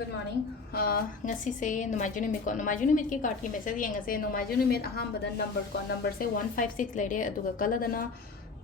Good morning. Ngasi se Nomaju numit ko Nomaju numit ki card ki message yenga se Nomaju numit aham badan number se 156 lede aduga kala dana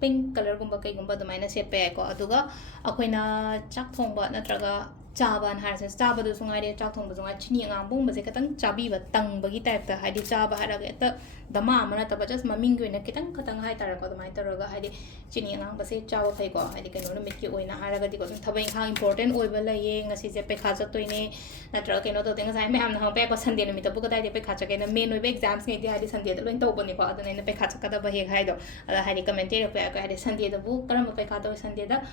pink color gumba kai gumba dumaina se pe ko aduga akoina chak thongba natraga chaba an har se chaba du sungai de chak thongba sungai chini ngam bung ba se katang chabi ba tang ba gi type ta haidi chaba hara ge ta dama amana ta ba just maming goina kitang katang hai tar ko dumai taraga haidi chini ngam ba se chawa phai ko haidi kano numit ki oina hara ga di ko thabai ha important oi ba la ye ngasi se pe kha ja toine natra keno to tenga sai me am na pe ko sunday numit ta bu ka dai de pe kha cha ke na main oi be exams ngai di haidi sunday da loin to boni ko aduna ne pe kha cha ka da ba he hai do ala haidi commentator pe ka haidi sunday da bu karam pe kha to sunday da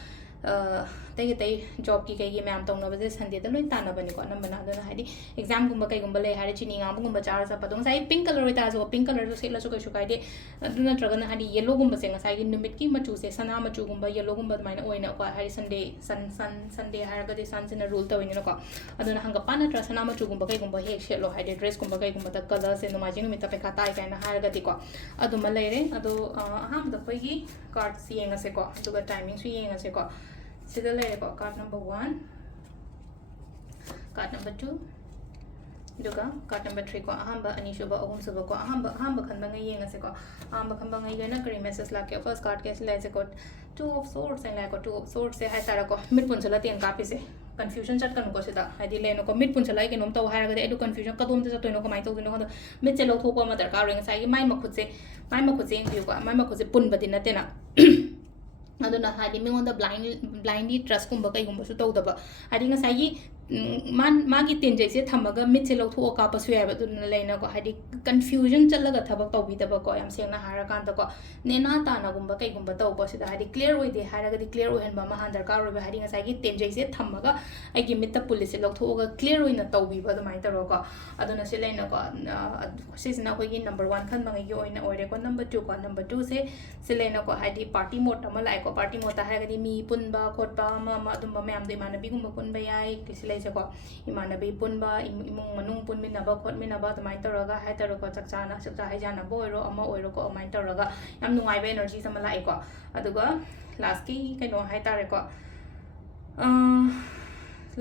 तई job की कई ma'am तौनबसे Sunday दा lion तानबनी को नंबना दना Hadi exam गुम्बा कईगुम्बा ले हारे चिनी गाम गुम्बा चार सा पदों साई पिंक कलर होता जो पिंक कलर जो सेला जो कई शुकाइदे दुना ट्रगन हादी येलो गुम्बा से ngसाई की निमित की मचू से सना मचू गुम्बा येलो गुम्बा माइना ओइना को हारी संडे हारगा दे सन सिना रूल तविन को अदुना हंगपा नट्रा सना मचू गुम्बा कईगुम्बा हेक शेलो हादी ड्रेस गुम्बा कईगुम्बा ता कलर से नमाजी नुमित पे खाता आई काइना हारगा दि को अदुमा लेरे अदो अहाम द पगी कार्ड सी येंगा से को अदुगा टाइमिंग सु येंगा से को Sida lere ko card number 1, card number 2, duga card number 3 ko ahamba ani shuba ahum suba ko ahamba khanba ngai yenga se ko ahamba khamba ngai gana kari message la ke first card ke le se ko 2 of swords and la ko 2 of swords se hai tara ko mid pun chala ten kapi se confusion chat kan ko se da hadi le no ko mid pun chala ke nom to ha ga de edu confusion ka dum te to no ko mai to no ko mid che lo tho ko ma dar ka ring sai mai ma khut se eng ko mai ma khut se pun badin na te na aduna hadi mingonda blindly trust kumba kai gumba su tawdaba hadi ngasai मागी तेंजे से थमगा मिट से लौथो का पसु याब दुन लेना को हदी कंफ्यूजन चलगा थबक तौबी दबा को याम सेंगना हारा कान को नेना ताना गुम्बा कई गुम्बा तौ बसिदा हदी क्लियर ओइ दे हारा गदी क्लियर ओहन बा महान दरकार ओइ हदी ngasai gi तेंजे से थमगा आगी मिट पुलिस से लौथो गा क्लियर ओइना तौबी बा दमाइ तरो को अदुना से लेना को सिजना को गी नंबर 1 खन मंgai gi ओइना ओइरे को नंबर 2 से लेना को हदी पार्टी मोड तमा लाइ को पार्टी मोड ता हारा गदी मी पुनबा खोटबा मा अदुम मैम दे मानबी गुम्बा पुनबा याई किसी को इमानबी पुनबा इमुंग मनुंग पुनमिनबा खोटमिनबा तमाइ तौरगा हाइ तौरको चकचा हाइ जानबो ओइरो अमा ओइरो को अमाइ तौरगा याम नुंगाइबे एनर्जी सम लाइ को अदुगा लास्ट की कइनो हाइ तारे को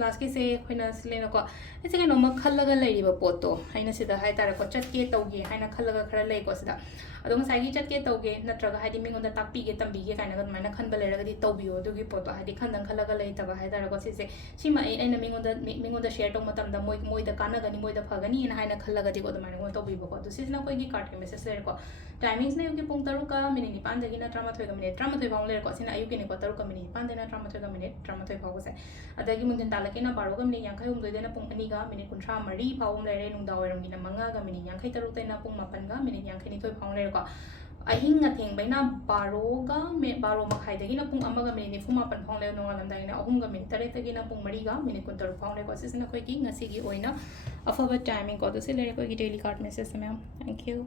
लास्ट की से खोइना सिलेना को ऐसे कइनो म खल्लगा लैरिबा पोतो हाइना सिदा हाइ तारे को चटके तौगे हाइना खल्लगा खरा लै को सिदा अदो ngसाई चटके तौगे नत्रगा हादि मिंगोंदा ताकपीगे तंबीगे काइना गद माइना खनबा लेरगदि तौबियो अदुगी पोतो हादि खनदं खलगा लेतबा हाइदारा को सिसे सिमा एना मिंगोंदा शेयर तौ मतमदा मोइदा कानागनि मोइदा फगनि एना हाइना खलगदि को दमाइना गो तौबिबो को सिसना कोइगी कार्ड के मेसेज लेर को टाइमिंग्स ने युगी पुंग 3 का मिनिट 9 दगिना 13 का मिनिट 13 फाउ लेर को सिना अयुगी ने को 3 का मिनिट 9 देना 13 का मिनिट 13 फाउ से अदगी मुंदिन तालकेना 12 का मिनिट 50 उमदोइ देना पुंग 2 का मिनिट 53 फाउ लेरे नुंदा ओइरमगिना 5 का मिनिट 53 देना पुंग 9 का मिनिट 52 फाउ लेर को अहिंग थेंग बैना बारोगा बारो मखाई दगिना पुंग अमगा मिनिट 94 फाउ लेर नोंगा लमदागिना अहुंगा मिनिट 3 दगिना पुंग 3 का मिनिट 53 फाउ लेर को सिसना कोइ की ngasi gi oina afaba timing ko do se lere ko gi daily card message ma'am thank you